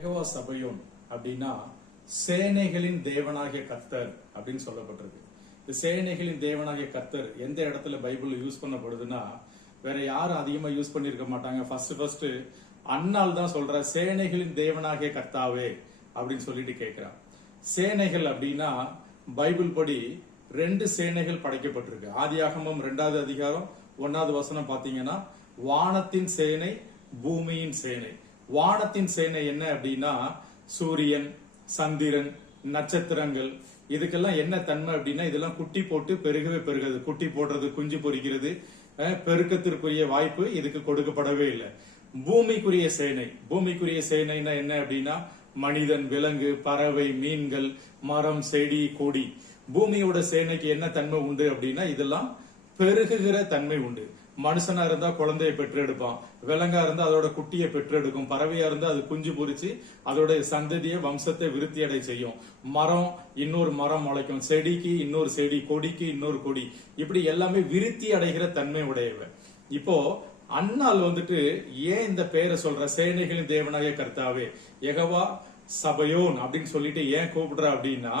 யெகோவா சபையோன் அப்படின்னா சேனைகளின் தேவனாகிய கர்த்தர் அப்படின்னு சொல்லப்பட்டிருக்கு. இந்த சேனைகளின் தேவனாகிய கர்த்தர் எந்த இடத்துல பைபிள் யூஸ் பண்ணப்படுதுன்னா வேற யாரும் அதிகமா யூஸ் பண்ணிருக்க மாட்டாங்க. ஃபர்ஸ்ட் அண்ணால் தான் சொல்ற சேனைகளின் தேவனாகிய கர்த்தாவே அப்படின்னு சொல்லிட்டு கேட்கிறான். சேனைகள் அப்படின்னா பைபிள் படி 2 சேனைகள் படைக்கப்பட்டிருக்கு. ஆதியாகமம் 2வது அதிகாரம் 1வது வசனம் பாத்தீங்கன்னா வானத்தின் சேனை பூமியின் சேனை. வானத்தின் சேனை என்ன அப்படின்னா சூரியன், சந்திரன், நட்சத்திரங்கள், இதுக்கெல்லாம் என்ன தன்மை அப்படின்னா இதெல்லாம் குட்டி போட்டு பெருகவே பெருகுது. குட்டி போடுறது, குஞ்சு பொரிக்கிறது, பெருக்கத்திற்குரிய வாய்ப்பு இதுக்கு கொடுக்கப்படவே இல்லை. பூமிக்குரிய சேனை, பூமிக்குரிய சேனைனா என்ன அப்படின்னா மனிதன், விலங்கு, பறவை, மீன்கள், மரம், செடி, கொடி. பூமியோட சேனைக்கு என்ன தன்மை உண்டு அப்படின்னா இதெல்லாம் பெருகுகிற தன்மை உண்டு. மனுஷனா இருந்தா குழந்தையை பெற்றெடுப்பான், விலங்கா இருந்தா அதோட குட்டியை பெற்றெடுக்கும், பறவையா இருந்தா அது குஞ்சு பொரிச்சு அதோட சந்ததியை வம்சத்தை விருத்தி அடை செய்யும். மரம் இன்னொரு மரம் முளைக்கும், செடிக்கு இன்னொரு செடி, கொடிக்கு இன்னொரு கொடி, இப்படி எல்லாமே விருத்தி அடைகிற தன்மை உடையவ. இப்போ அண்ணால் ஏன் இந்த பெயரை சொல்ற சேனைகளின் தேவனாகிய கர்த்தாவே யெகோவா சபையோன் அப்படின்னு சொல்லிட்டு ஏன் கூப்பிடுற அப்படின்னா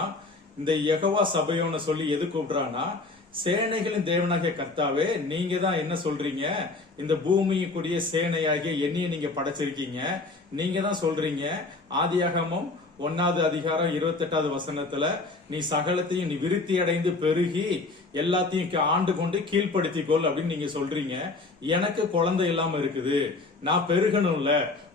இந்த யெகோவா சபையோன்னு சொல்லி எது கூப்பிடுறான்னா சேனைகளின் தேவனாகிய கர்த்தாவே நீங்க தான் என்ன சொல்றீங்க, இந்த பூமிக்குரிய சேனையாகிய என்னைய நீங்க படைச்சிருக்கீங்க. நீங்க தான் சொல்றீங்க ஆதியாகமம் 1வது அதிகாரம் 28வது வசனத்துல நீ சகலத்தையும் நீ விருத்தி அடைந்து பெருகி எல்லாத்தையும் ஆண்டு கொண்டு கீழ்ப்படுத்திக்கொள் அப்படின்னு நீங்க சொல்றீங்க. எனக்கு குழந்தை இல்லாம இருக்குது, நான் பெருகணும்ல.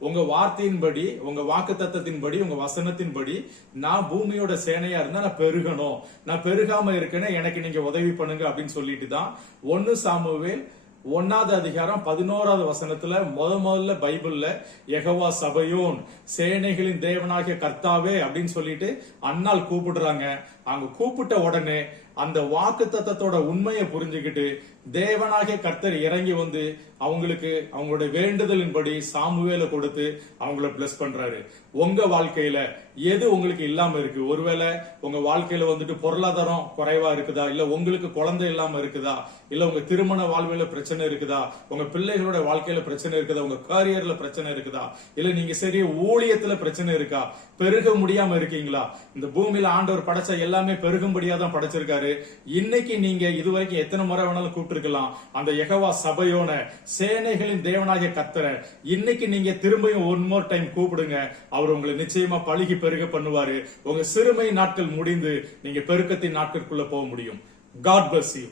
உங்க வார்த்தையின்படி, உங்க வாக்கு தத்தத்தின்படி, உங்க வசனத்தின்படி நான் பூமியோட சேனையா இருந்தா நான் பெருகணும். நான் பெருகாம இருக்கேன்னு எனக்கு நீங்க உதவி பண்ணுங்க அப்படின்னு சொல்லிட்டு தான் 1 சாமுவேல் 1வது அதிகாரம் 11வது வசனத்துல முதல்ல பைபிள்ல யெகோவா சபையோன் சேனைகளின் தேவனாகிய கர்த்தாவே அப்படின்னு சொல்லிட்டு அண்ணால் கூப்பிடுறாங்க. அங்க கூப்பிட்ட உடனே அந்த வாக்கு தத்தத்தோட உண்மையை புரிஞ்சுக்கிட்டு தேவனாகிய கர்த்தர் இறங்கி வந்து அவங்களுக்கு அவங்களுடைய வேண்டுதலின்படி சாமுவேலை கொடுத்து அவங்கள பிளஸ் பண்றாரு. உங்க வாழ்க்கையில எது உங்களுக்கு இல்லாம இருக்கு? ஒருவேளை உங்க வாழ்க்கையில பொருளாதாரம் குறைவா இருக்குதா, இல்ல உங்களுக்கு குழந்தை இல்லாம இருக்குதா, இல்ல உங்க திருமண வாழ்வில பிரச்சனை இருக்குதா, உங்க பிள்ளைகளோட வாழ்க்கையில பிரச்சனை இருக்குதா, உங்க கரியர்ல பிரச்சனை இருக்குதா, இல்ல நீங்க சரி ஊழியத்துல பிரச்சனை இருக்கா, பெருக முடியாம இருக்கீங்களா? இந்த பூமியில ஆண்டவர் படைச்ச எல்லாமே பெருகும்படியா தான் படைச்சிருக்காரு. இன்னைக்கு நீங்க இதுவரைக்கும் எத்தனை முறை வேணாலும் கூப்பிட்டுருக்கலாம் அந்த யெகோவா சபையோன சேனைகளின் தேவனாகிய கர்த்தரை. இன்னைக்கு நீங்க திரும்பியும் ஒன் மோர் டைம் கூப்பிடுங்க. அவர் உங்களை நிச்சயமா பழுகி பெருக பண்ணுவாரு. உங்க சிறுமை நாட்கள் முடிந்து நீங்க பெருக்கத்தின் நாட்களுக்குள்ள போக முடியும். God bless you.